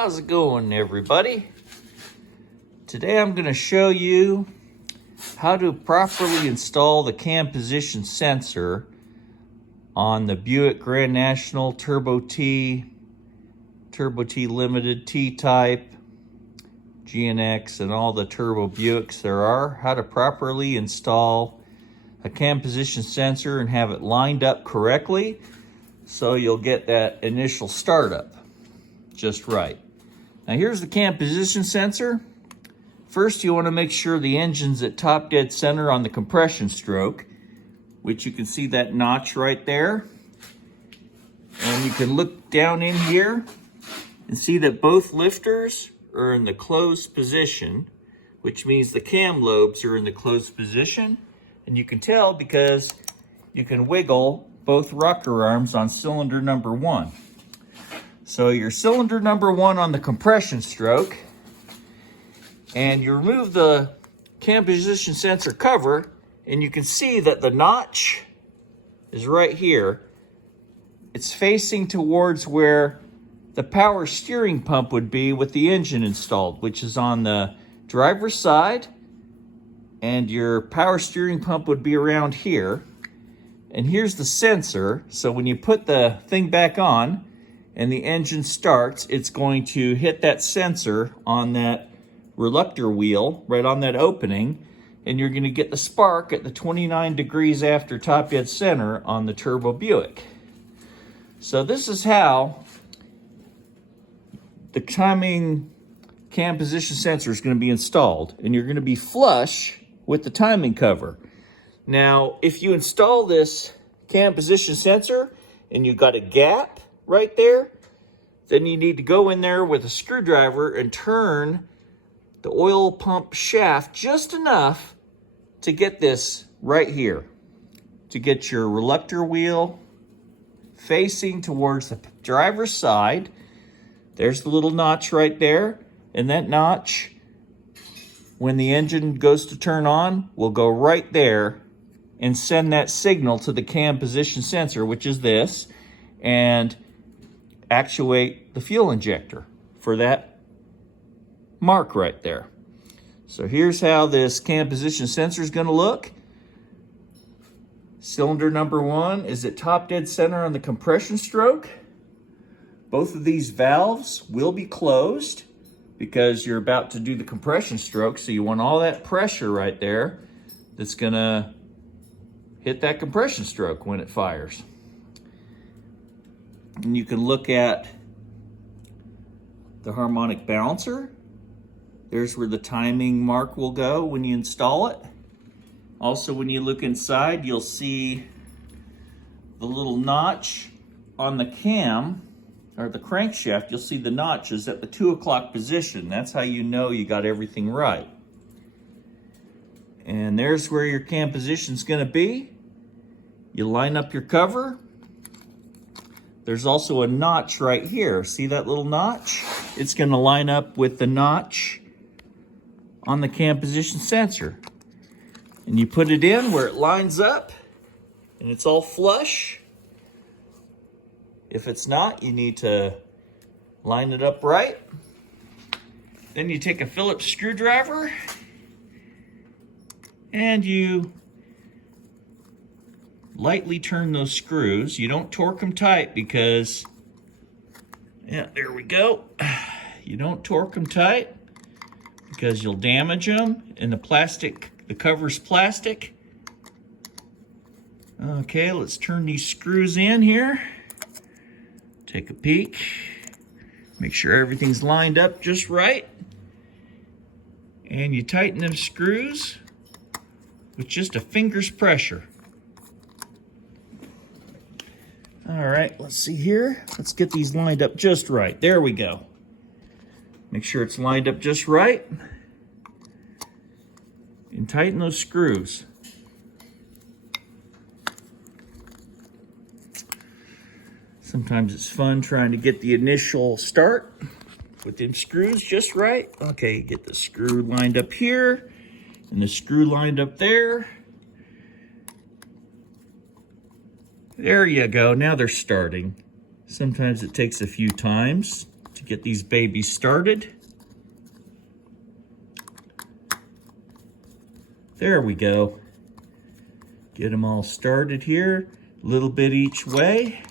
How's it going, everybody? Today I'm going to show you how to properly install the cam position sensor on the Buick Grand National Turbo T Limited, T-Type, GNX, and all the turbo Buicks there are. How to properly install a cam position sensor and have it lined up correctly so you'll get that initial startup just right. Now here's the cam position sensor. First, you want to make sure the engine's at top dead center on the compression stroke, which you can see that notch right there. And you can look down in here and see that both lifters are in the closed position, which means the cam lobes are in the closed position. And you can tell because you can wiggle both rocker arms on cylinder number 1. So your cylinder number 1 on the compression stroke, and you remove the cam position sensor cover, and you can see that the notch is right here. It's facing towards where the power steering pump would be with the engine installed, which is on the driver's side, and your power steering pump would be around here. And here's the sensor, so when you put the thing back on and the engine starts, it's going to hit that sensor on that reluctor wheel right on that opening, and you're going to get the spark at the 29 degrees after top dead center on the turbo Buick. So this is how the timing cam position sensor is going to be installed, and you're going to be flush with the timing cover. Now, if you install this cam position sensor and you've got a gap right there, then you need to go in there with a screwdriver and turn the oil pump shaft just enough to get this right here, to get your reluctor wheel facing towards the driver's side. There's the little notch right there, and that notch, when the engine goes to turn on, will go right there and send that signal to the cam position sensor, which is this, and actuate the fuel injector for that mark right there. So here's how this cam position sensor is going to look. Cylinder number 1 is at top dead center on the compression stroke. Both of these valves will be closed because you're about to do the compression stroke, so you want all that pressure right there that's going to hit that compression stroke when it fires. And you can look at the harmonic balancer. There's where the timing mark will go when you install it. Also, when you look inside, you'll see the little notch on the cam, or the crankshaft. You'll see the notch is at the 2 o'clock position. That's how you know you got everything right. And there's where your cam position's going to be. You line up your cover. There's also a notch right here. See that little notch? It's going to line up with the notch on the cam position sensor. And you put it in where it lines up and it's all flush. If it's not, you need to line it up right. Then you take a Phillips screwdriver and you lightly turn those screws. You don't torque them tight because, yeah, there we go. You don't torque them tight because you'll damage them, and the cover's plastic. Okay, let's turn these screws in here. Take a peek. Make sure everything's lined up just right. And you tighten them screws with just a finger's pressure. All right, let's see here. Let's get these lined up just right. There we go. Make sure it's lined up just right. And tighten those screws. Sometimes it's fun trying to get the initial start with them screws just right. Okay, get the screw lined up here and the screw lined up there. There you go. Now they're starting. Sometimes it takes a few times to get these babies started. There we go. Get them all started here, a little bit each way.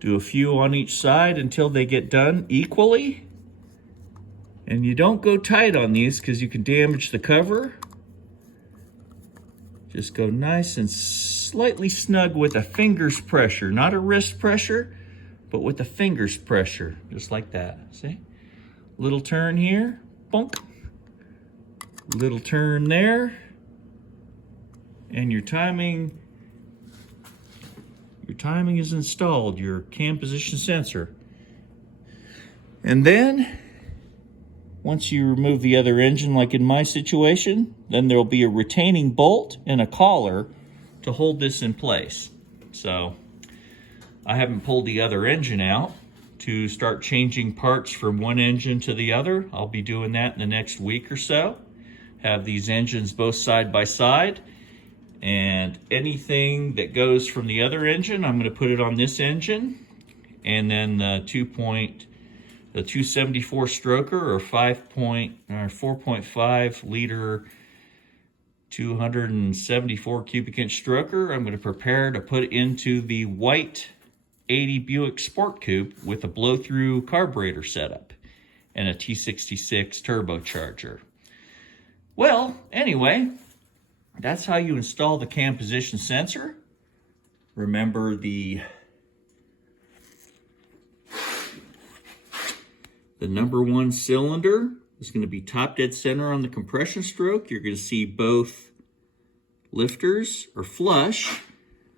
Do a few on each side until they get done equally. And you don't go tight on these because you can damage the cover. Just go nice and slightly snug with a finger's pressure, not a wrist pressure, but with a finger's pressure, just like that. See? Little turn here, bonk. Little turn there. And your timing is installed, your cam position sensor. And then, once you remove the other engine, like in my situation, then there'll be a retaining bolt and a collar to hold this in place. So, I haven't pulled the other engine out to start changing parts from one engine to the other. I'll be doing that in the next week or so. Have these engines both side by side. And anything that goes from the other engine, I'm going to put it on this engine. And then the 274 stroker or 4.5 liter 274 cubic inch stroker, I'm going to prepare to put into the white 80 Buick Sport Coupe with a blow-through carburetor setup and a T66 turbocharger. Well, anyway, that's how you install the cam position sensor. Remember the number one cylinder is going to be top dead center on the compression stroke. You're going to see both lifters are flush.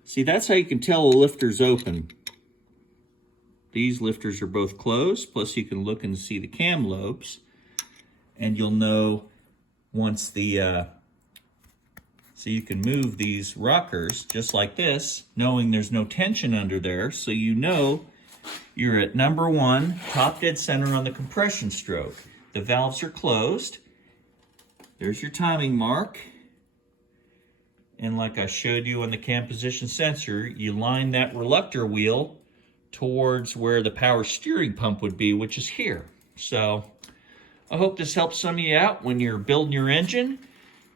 See, that's how you can tell a lifter's open. These lifters are both closed, plus you can look and see the cam lobes. And you'll know once the so you can move these rockers just like this, knowing there's no tension under there, so you know you're at number one, top dead center on the compression stroke. The valves are closed. There's your timing mark. And like I showed you on the cam position sensor, you line that reluctor wheel towards where the power steering pump would be, which is here. So I hope this helps some of you out when you're building your engine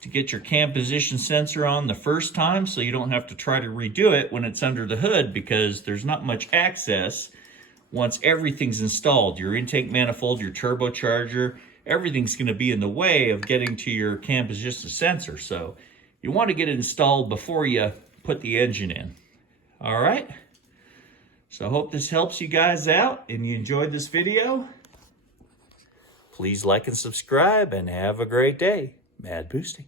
to get your cam position sensor on the first time, so you don't have to try to redo it when it's under the hood, because there's not much access once everything's installed. Your intake manifold, your turbocharger, everything's going to be in the way of getting to your cam position sensor. So you want to get it installed before you put the engine in. All right? So I hope this helps you guys out and you enjoyed this video. Please like and subscribe and have a great day. Mad boosting.